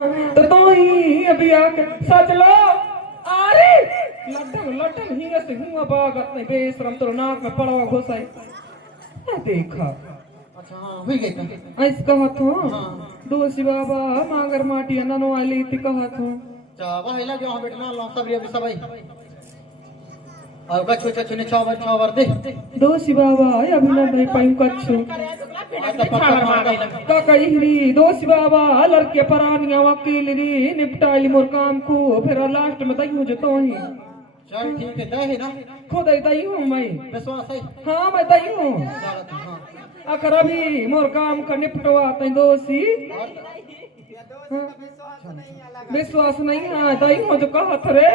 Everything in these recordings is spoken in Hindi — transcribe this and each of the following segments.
तो ही अभी आके सच लो। अरे लड्डन लड्डन हिंगे से हुआ बागत नहीं बेशरम तो नाक में पड़वा घुसाई देखा। अच्छा हाँ हुई गई था ऐस कहत हो हाँ दोषी बाबा मांगर माटी ननो वाली ती कहत हो चावा हिला जो हाँ बेटना लो सब रिया सब आई और का छोटा छोने छावर दे दोषी बाबा अभी ना नहीं पाई कछु का कही दोषी बाबा लड़के परानिया वकील री निपटाली मोर काम को फिर लास्ट में दई मुझे तो ही चल ठीक है दे है ना खुद दई हूँ मैं विश्वास है हाँ मैं दई हूँ हाँ अकर अभी मोर काम का निपटवा तई दोषी विश्वास नहीं है दई हूँ जो कहत रे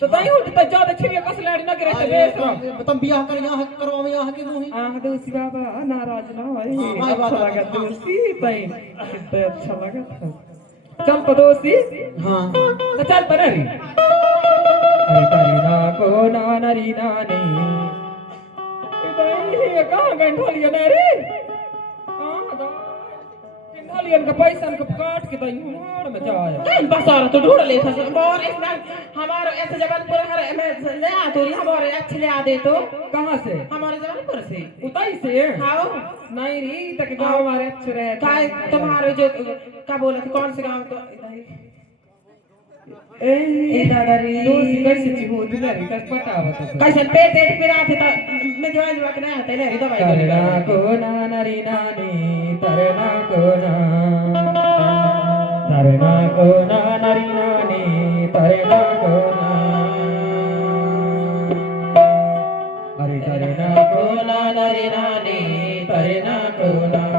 तो दई हूँ तो ज्यादा छिरिया कस लड़ी ना करे बेस तुम बियाह कर यहाँ करवाओ यहाँ के मुंह आह दोषी बाबा नाराज ना होए अच्छा लगा दोषी तई कितना अच्छा लगा था चल तो दोषी हाँ तो चल पर रे अरे तारी ना को ना नरी ना नहीं ये कहाँ गए ढोलिया ने रे ढोलियन का पैसा को काट के दई मोड़ में जाया कहीं बसारा तो ढूंढ ले था और इस बार हमारे ऐसे जबलपुर हर में ले आ तो हमारे अच्छे ले आ दे तो कहाँ से हमारे जबलपुर से उताई से हाँ नहीं री तक गांव हमारे अच्छे रहे काय तुम्हारे जो क्या बोला था कौन से गांव तो ए दादा रे दोस्त कैसे चिहो दिलरी का पता बता कैसे पेट पेट पिरा थे तो मैं जवान जवा के नहीं आते ले दवाई करना को ना नरी नानी तरना को ना तरना को ना नरी नानी तरना को ना अरे तरना को ना नरी नानी तरना को ना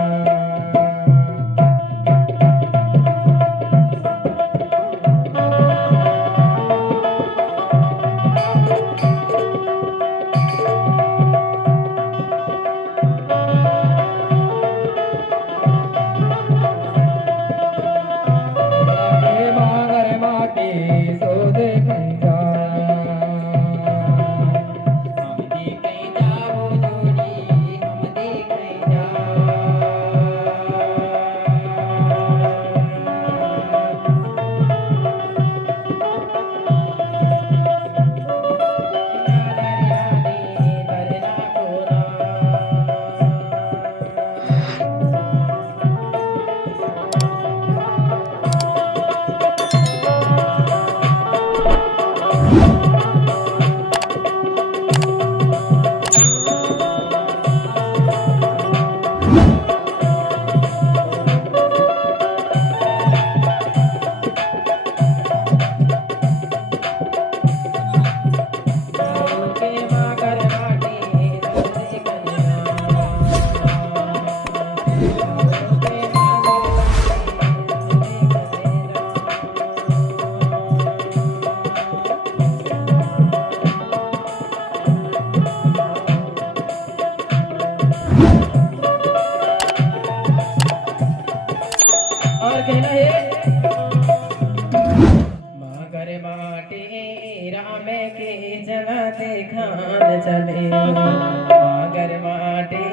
चले मगर माटे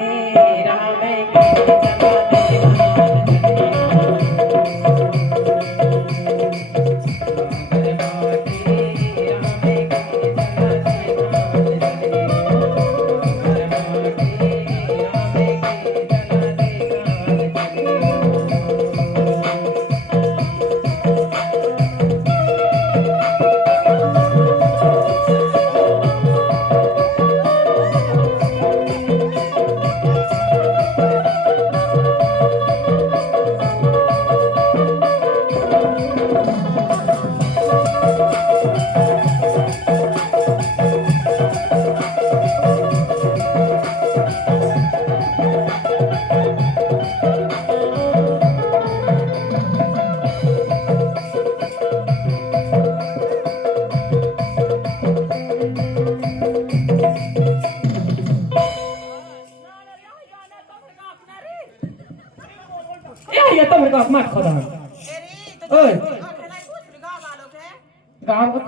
राम के ये तो मेरे को मत खोदा ओए गांव